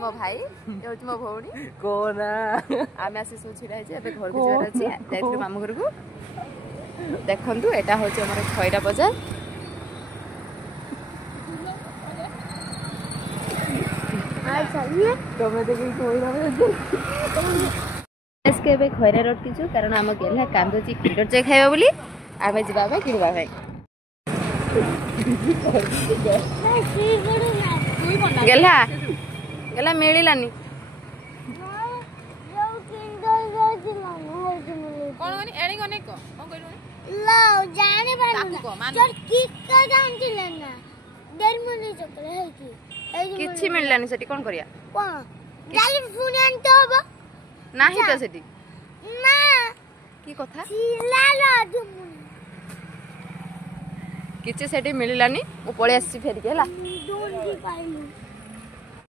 मो भाई मो भौणी कौन आम आसी सब छिड़ा घर को जावर अच्छे मामू घर को देखु यहाँ हूँ आम खैरा बजार खैरा रटिचु कारण आम गेला कांदुची खंडर चाय खाइबा बोली आमे जिबा भाई किनबा भाई गेला गेला मिलिलानी कोन माने एणी कोने को कोन कइलो ला जाने बानी चल किक का जानथिले ना देर मुनी चकले है कि किछि मिललानी सेठी कोन करिया कोन जाली फुनी आनतो हो नाही तो सेठी ना की कथा ला ला किछि सेठी मिलिलानी ओ पळे आसी फेर के हला दोन की पाइलु